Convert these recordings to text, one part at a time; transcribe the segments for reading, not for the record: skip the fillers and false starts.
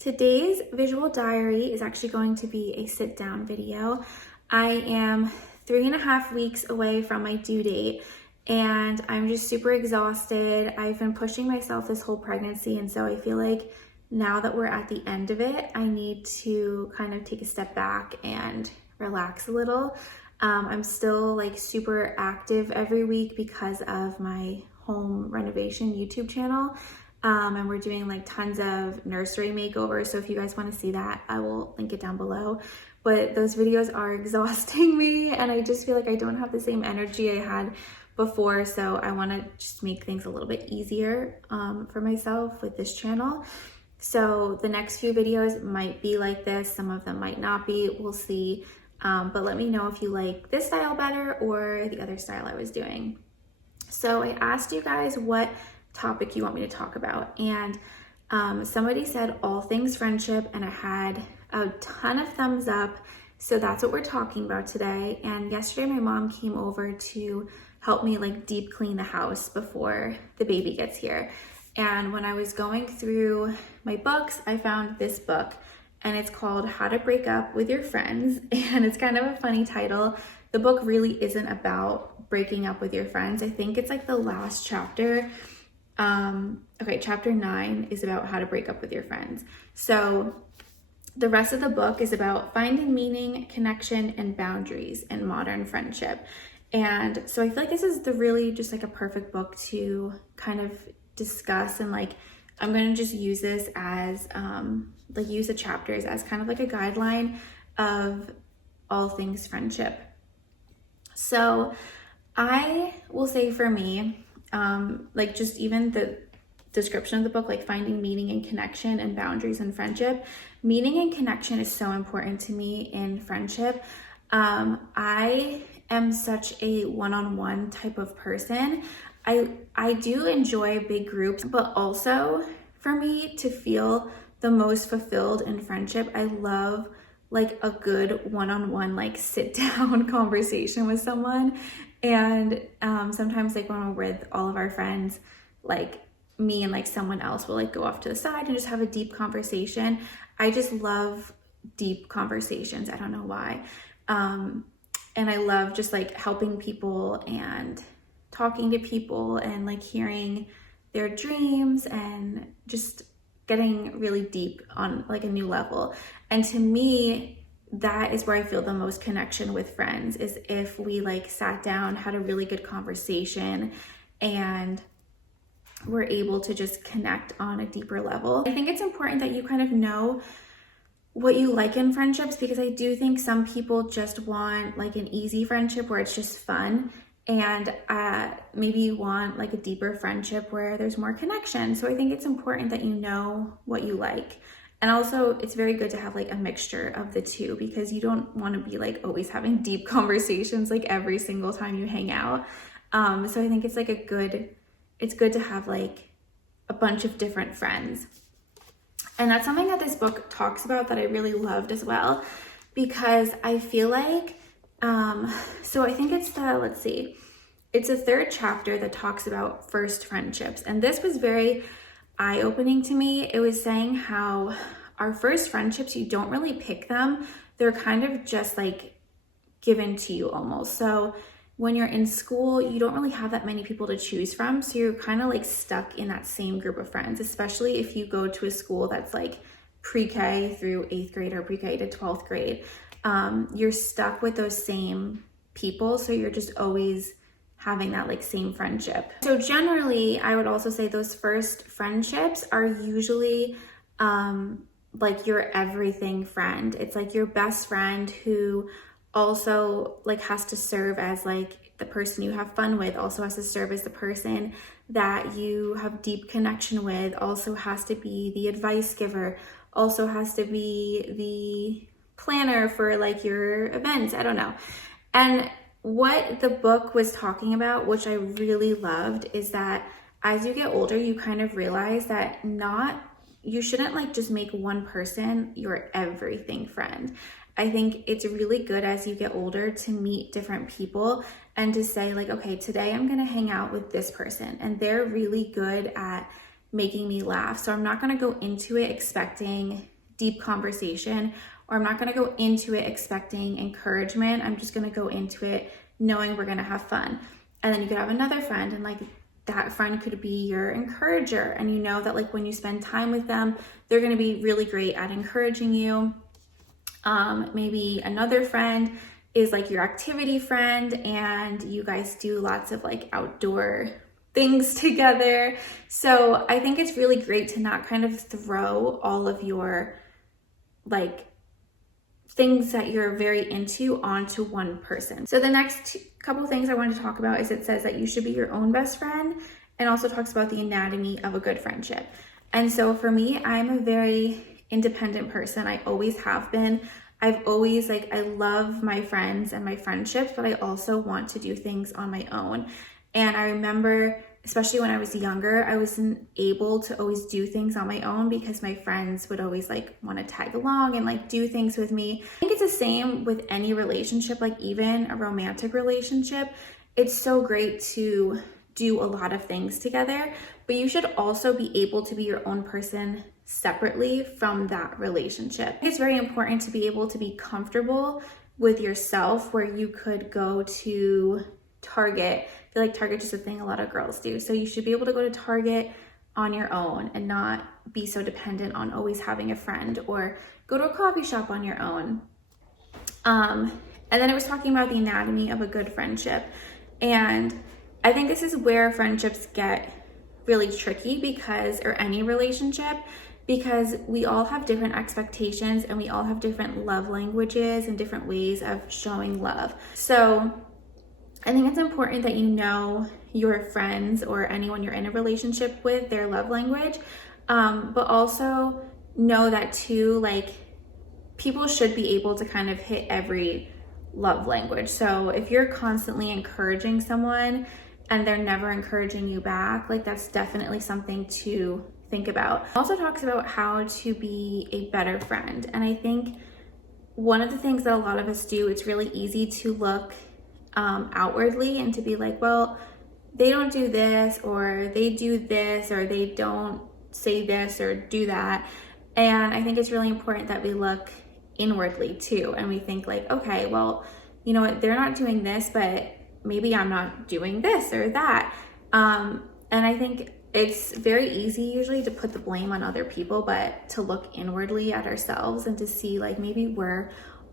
Today's visual diary is actually going to be a sit down video. I am 3.5 weeks away from my due date and I'm just super exhausted. I've been pushing myself this whole pregnancy, and so I feel like now that we're at the end of it, I need to kind of take a step back and relax a little. I'm still like super active every week because of my home renovation YouTube channel. And we're doing like tons of nursery makeovers. So if you guys want to see that, I will link it down below. But those videos are exhausting me and I just feel like I don't have the same energy I had before. So I want to just make things a little bit easier for myself with this channel. So the next few videos might be like this. Some of them might not be. We'll see. But let me know if you like this style better or the other style I was doing. So I asked you guys what topic you want me to talk about, and somebody said all things friendship, and I had a ton of thumbs up, so that's what we're talking about today. And yesterday my mom came over to help me like deep clean the house before the baby gets here, and when I was going through my books I found this book, and it's called How to Break Up with Your Friends, and it's kind of a funny title. The book really isn't about breaking up with your friends. I think it's like the last chapter. Okay, chapter 9 is about how to break up with your friends. So the rest of the book is about finding meaning, connection, and boundaries in modern friendship. And so I feel like this is the really just like a perfect book to kind of discuss, and like I'm going to just use this as like use the chapters as kind of like a guideline of all things friendship. So I will say for me, like just even the description of the book, like finding meaning and connection and boundaries in friendship. Meaning and connection is so important to me in friendship. I am such a one-on-one type of person. I do enjoy big groups, but also for me to feel the most fulfilled in friendship, I love like a good one-on-one like sit down conversation with someone. And sometimes like when we're with all of our friends, like me and like someone else will like go off to the side and just have a deep conversation. I just love deep conversations. I don't know why. And I love just like helping people and talking to people and like hearing their dreams and just getting really deep on like a new level. And to me, that is where I feel the most connection with friends, is if we like sat down, had a really good conversation, and we're able to just connect on a deeper level. I think it's important that you kind of know what you like in friendships, because I do think some people just want like an easy friendship where it's just fun, and maybe you want like a deeper friendship where there's more connection. So I think it's important that you know what you like. And also it's very good to have like a mixture of the two, because you don't want to be like always having deep conversations like every single time you hang out. So I think it's like it's good to have like a bunch of different friends. And that's something that this book talks about that I really loved as well, because I feel like, so I think it's let's see, it's a third chapter that talks about first friendships. And this was very eye-opening to me. It was saying how our first friendships, you don't really pick them. They're kind of just like given to you almost. So when you're in school, you don't really have that many people to choose from. So you're kind of like stuck in that same group of friends, especially if you go to a school that's like pre-K through 8th grade or pre-K to 12th grade. You're stuck with those same people. So you're just always having that like same friendship. So generally, I would also say those first friendships are usually like your everything friend. It's like your best friend who also like has to serve as like the person you have fun with, also has to serve as the person that you have deep connection with, also has to be the advice giver, also has to be the planner for like your events. I don't know. And what the book was talking about, which I really loved, is that as you get older, you kind of realize that you shouldn't like just make one person your everything friend. I think it's really good as you get older to meet different people and to say like, okay, today I'm going to hang out with this person and they're really good at making me laugh. So I'm not going to go into it expecting deep conversation, or I'm not going to go into it expecting encouragement. I'm just going to go into it knowing we're going to have fun. And then you could have another friend, and like that friend could be your encourager, and you know that like when you spend time with them, they're going to be really great at encouraging you. Maybe another friend is like your activity friend, and you guys do lots of like outdoor things together. So I think it's really great to not kind of throw all of your like things that you're very into onto one person. So the next couple things I wanted to talk about is it says that you should be your own best friend, and also talks about the anatomy of a good friendship. And so for me, I'm a very independent person. I always have been. I've always like, I love my friends and my friendships, but I also want to do things on my own. And I remember, especially when I was younger, I wasn't able to always do things on my own because my friends would always like want to tag along and like do things with me. I think it's the same with any relationship, like even a romantic relationship. It's so great to do a lot of things together, but you should also be able to be your own person separately from that relationship. It's very important to be able to be comfortable with yourself, where you could go to Target. I feel like Target's just a thing a lot of girls do. So you should be able to go to Target on your own and not be so dependent on always having a friend, or go to a coffee shop on your own. And then it was talking about the anatomy of a good friendship. And I think this is where friendships get really tricky, because, or any relationship, because we all have different expectations and we all have different love languages and different ways of showing love. So I think it's important that you know your friends or anyone you're in a relationship with, their love language, but also know that too, like people should be able to kind of hit every love language. So if you're constantly encouraging someone and they're never encouraging you back, like that's definitely something to think about. It also talks about how to be a better friend. And I think one of the things that a lot of us do, it's really easy to look outwardly and to be like, well, they don't do this, or they do this, or they don't say this or do that. And I think it's really important that we look inwardly too, and we think like, okay, well, you know what, they're not doing this, but maybe I'm not doing this or that. And I think it's very easy usually to put the blame on other people, but to look inwardly at ourselves and to see like maybe we're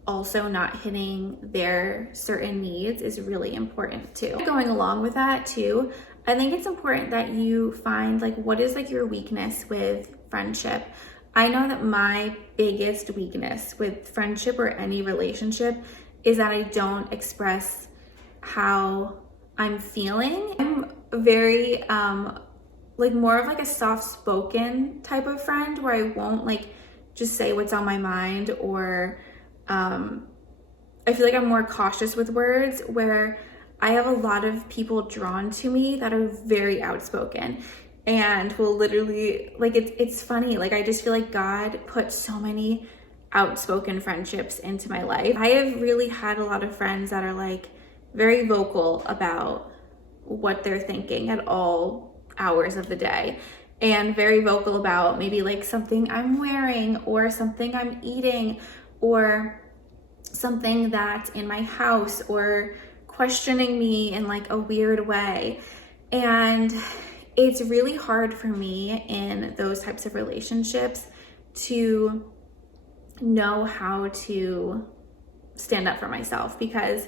also not hitting their certain needs is really important too. Going along with that too, I think it's important that you find like what is like your weakness with friendship. I know that my biggest weakness with friendship or any relationship is that I don't express how I'm feeling. I'm very like more of like a soft-spoken type of friend, where I won't like just say what's on my mind, or I feel like I'm more cautious with words, where I have a lot of people drawn to me that are very outspoken and will literally like, it's funny, like I just feel like God put so many outspoken friendships into my life. I have really had a lot of friends that are like very vocal about what they're thinking at all hours of the day, and very vocal about maybe like something I'm wearing, or something I'm eating, or something that's in my house, or questioning me in like a weird way. And it's really hard for me in those types of relationships to know how to stand up for myself, because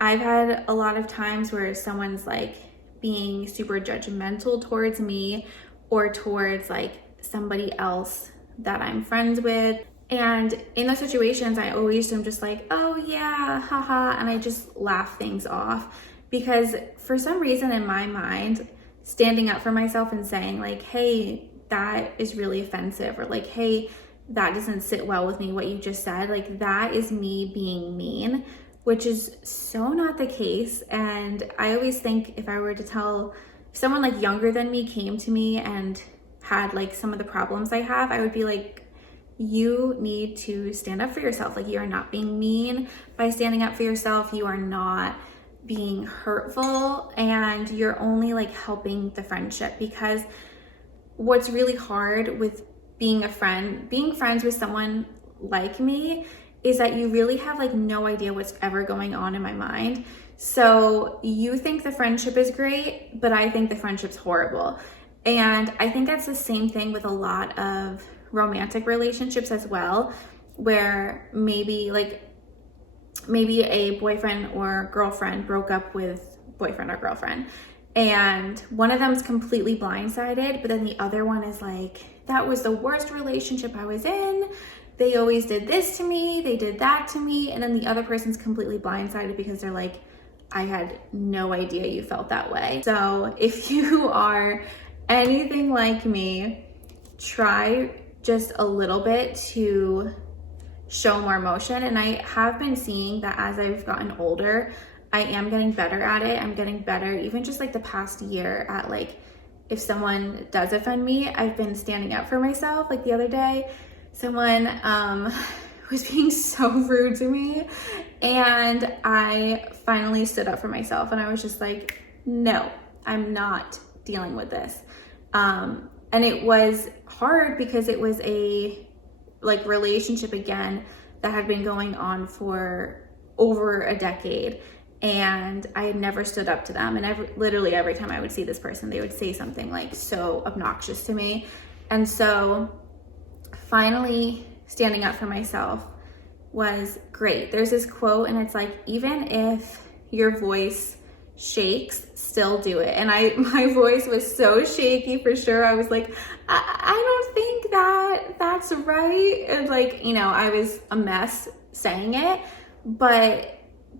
I've had a lot of times where someone's like being super judgmental towards me, or towards like somebody else that I'm friends with. And in those situations, I always am just like, oh yeah, haha, and I just laugh things off, because for some reason in my mind, standing up for myself and saying like, hey, that is really offensive, or like, hey, that doesn't sit well with me, what you just said, like that is me being mean, which is so not the case. And I always think if I were to tell someone like younger than me came to me and had like some of the problems I have, I would be like, you need to stand up for yourself. Like, you are not being mean by standing up for yourself. You are not being hurtful, and you're only like helping the friendship, because what's really hard with being friends with someone like me, is that you really have like no idea what's ever going on in my mind. So you think the friendship is great, but I think the friendship's horrible. And I think that's the same thing with a lot of romantic relationships as well, where maybe a boyfriend or girlfriend broke up with boyfriend or girlfriend, and one of them's completely blindsided, but then the other one is like, that was the worst relationship I was in. They always did this to me, they did that to me. And then the other person's completely blindsided because they're like, I had no idea you felt that way. So if you are anything like me, try just a little bit to show more emotion. And I have been seeing that as I've gotten older, I am getting better at it. I'm getting better, even just like the past year, at like, if someone does offend me, I've been standing up for myself. Like the other day, someone was being so rude to me, and I finally stood up for myself, and I was just like, no, I'm not dealing with this. And it was hard because it was a like relationship again that had been going on for over a decade, and I had never stood up to them. And literally every time I would see this person, they would say something like so obnoxious to me. And so finally standing up for myself was great. There's this quote, and it's like, even if your voice shakes, still do it. And my voice was so shaky for sure. I was like, I don't think that's right. And like, you know, I was a mess saying it, but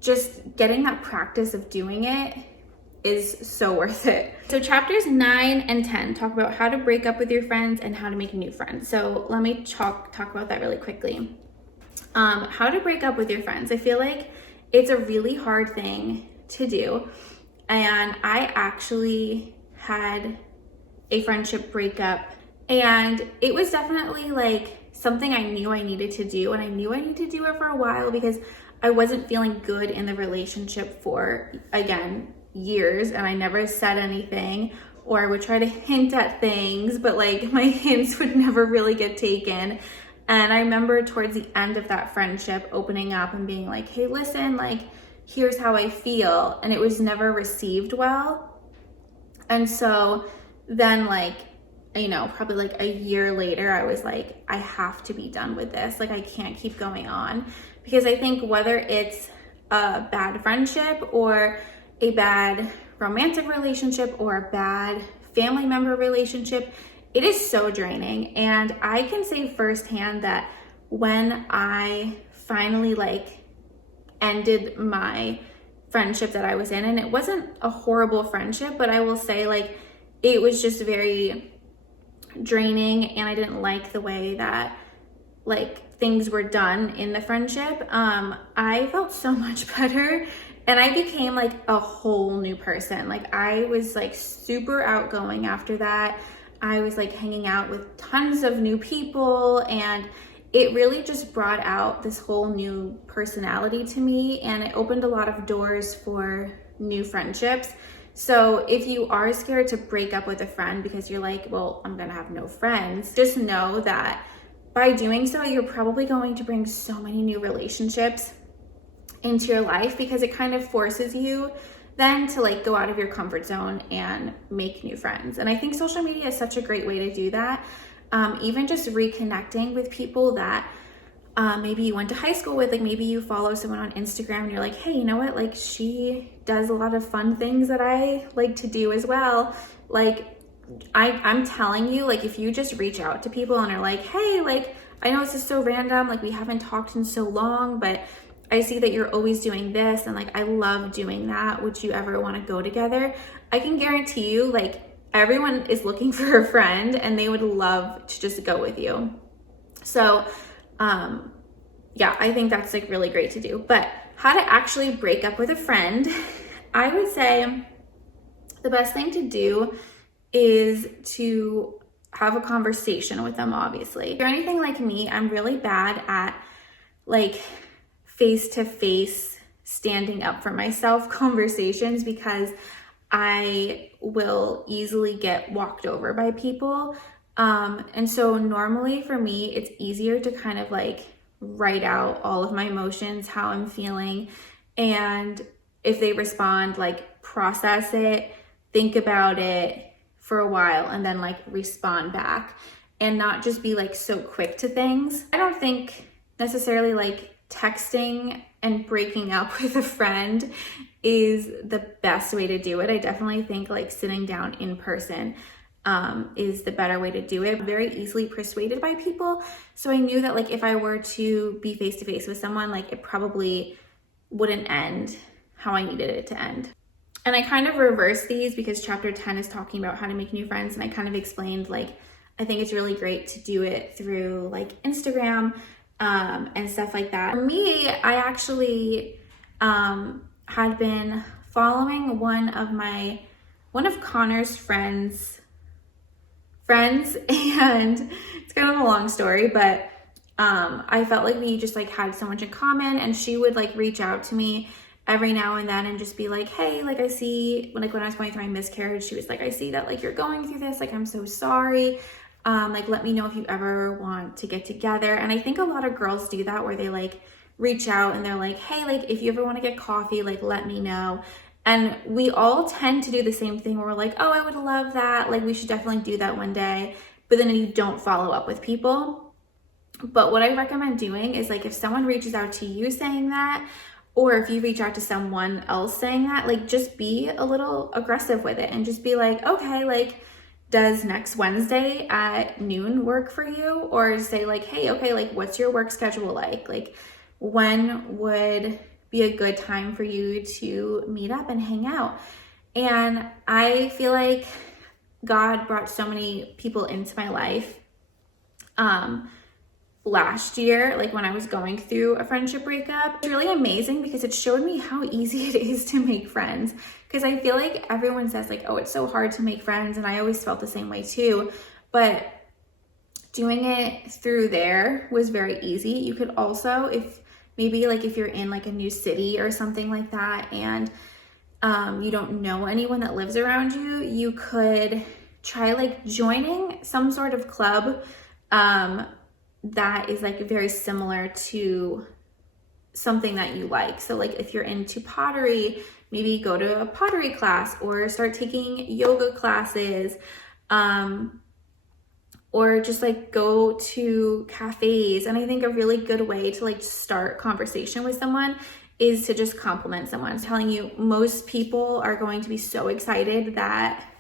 just getting that practice of doing it is so worth it. So chapters 9 and 10 talk about how to break up with your friends and how to make new friends. So let me talk about that really quickly. How to break up with your friends. I feel like it's a really hard thing to do. And I actually had a friendship breakup, and it was definitely like something I knew I needed to do. And I knew I needed to do it for a while because I wasn't feeling good in the relationship for, again, years, and I never said anything, or I would try to hint at things, but like my hints would never really get taken. And I remember towards the end of that friendship opening up and being like, hey, listen, like, here's how I feel. And it was never received well. And so then, like, you know, probably like a year later, I was like, I have to be done with this. Like, I can't keep going on. Because I think whether it's a bad friendship or a bad romantic relationship or a bad family member relationship, it is so draining. And I can say firsthand that when I finally like ended my friendship that I was in, and it wasn't a horrible friendship, but I will say like it was just very draining, and I didn't like the way that like things were done in the friendship. I felt so much better, and I became like a whole new person. Like I was like super outgoing after that. I was like hanging out with tons of new people, and it really just brought out this whole new personality to me, and it opened a lot of doors for new friendships. So if you are scared to break up with a friend because you're like, well, I'm gonna have no friends, just know that by doing so, you're probably going to bring so many new relationships into your life, because it kind of forces you then to like go out of your comfort zone and make new friends. And I think social media is such a great way to do that. Even just reconnecting with people that maybe you went to high school with, like maybe you follow someone on Instagram and you're like, hey, you know what? Like she does a lot of fun things that I like to do as well. Like I'm telling you, like if you just reach out to people and are like, hey, like I know this is so random, like we haven't talked in so long, but I see that you're always doing this, and like I love doing that. Would you ever want to go together? I can guarantee you, like everyone is looking for a friend and they would love to just go with you. So yeah, I think that's like really great to do. But how to actually break up with a friend, I would say the best thing to do is to have a conversation with them, obviously. If you're anything like me, I'm really bad at like face-to-face standing up for myself conversations, because I will easily get walked over by people. And so normally for me, it's easier to kind of like write out all of my emotions, how I'm feeling, and if they respond, like process it, think about it for a while, and then like respond back, and not just be like so quick to things. I don't think necessarily like texting and breaking up with a friend is the best way to do it. I definitely think like sitting down in person is the better way to do it. I'm very easily persuaded by people. So I knew that like if I were to be face to face with someone, like it probably wouldn't end how I needed it to end. And I kind of reversed these because chapter 10 is talking about how to make new friends. And I kind of explained like, I think it's really great to do it through like Instagram and stuff like that. For me, I actually had been following one of Connor's friends, and it's kind of a long story, but I felt like we just like had so much in common, and she would like reach out to me every now and then and just be like, hey, like I see, like when I was going through my miscarriage, she was like, I see that like you're going through this, like I'm so sorry. Like let me know if you ever want to get together. And I think a lot of girls do that, where they like reach out and they're like, hey, like if you ever want to get coffee, like let me know. And we all tend to do the same thing where we're like, oh, I would love that. Like we should definitely do that one day. But then you don't follow up with people. But what I recommend doing is like if someone reaches out to you saying that, or if you reach out to someone else saying that, like just be a little aggressive with it and just be like, okay, like does next Wednesday at noon work for you? Or say like, hey, okay, like what's your work schedule like? Like when would be a good time for you to meet up and hang out? And I feel like God brought so many people into my life last year, like when I was going through a friendship breakup. It's really amazing because it showed me how easy it is to make friends. Because I feel like everyone says like, oh, it's so hard to make friends. And I always felt the same way too. But doing it through there was very easy. You could also, if maybe like if you're in like a new city or something like that, and you don't know anyone that lives around you, you could try like joining some sort of club that is like very similar to something that you like. So like if you're into pottery, maybe go to a pottery class or start taking yoga classes, or just like go to cafes. And I think a really good way to like start conversation with someone is to just compliment someone. I'm telling you, most people are going to be so excited that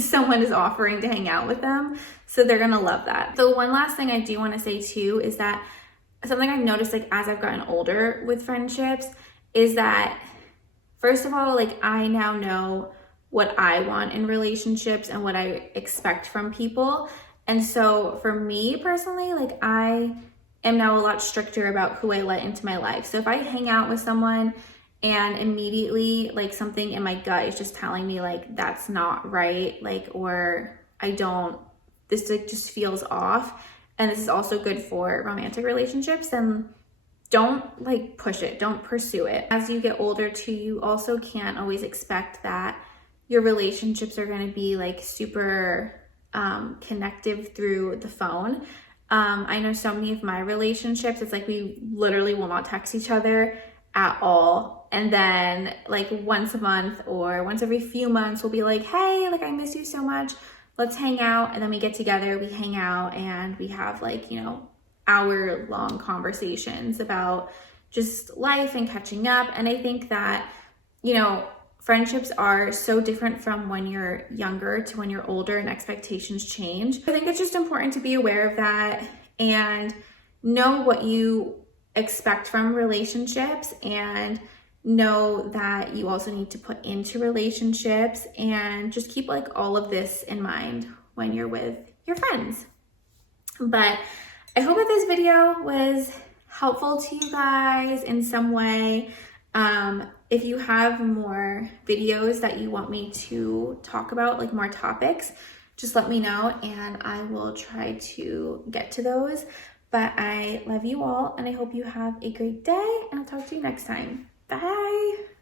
someone is offering to hang out with them. So they're gonna love that. The one last thing I do wanna say too is that something I've noticed like as I've gotten older with friendships is that, first of all, like I now know what I want in relationships and what I expect from people. And so for me personally, like I am now a lot stricter about who I let into my life. So if I hang out with someone and immediately like something in my gut is just telling me like that's not right, like, or this like just feels off, and this is also good for romantic relationships, then don't like push it, don't pursue it. As you get older too, you also can't always expect that your relationships are going to be like super connective through the phone. I know so many of my relationships, it's like we literally will not text each other at all. And then like once a month or once every few months, we'll be like, hey, like I miss you so much, let's hang out. And then we get together, we hang out, and we have like, you know, hour-long conversations about just life and catching up. And I think that, you know, friendships are so different from when you're younger to when you're older, and expectations change. I think it's just important to be aware of that and know what you expect from relationships, and know that you also need to put into relationships, and just keep like all of this in mind when you're with your friends. But I hope that this video was helpful to you guys in some way. If you have more videos that you want me to talk about, like more topics, just let me know and I will try to get to those. But I love you all and I hope you have a great day, and I'll talk to you next time. Bye.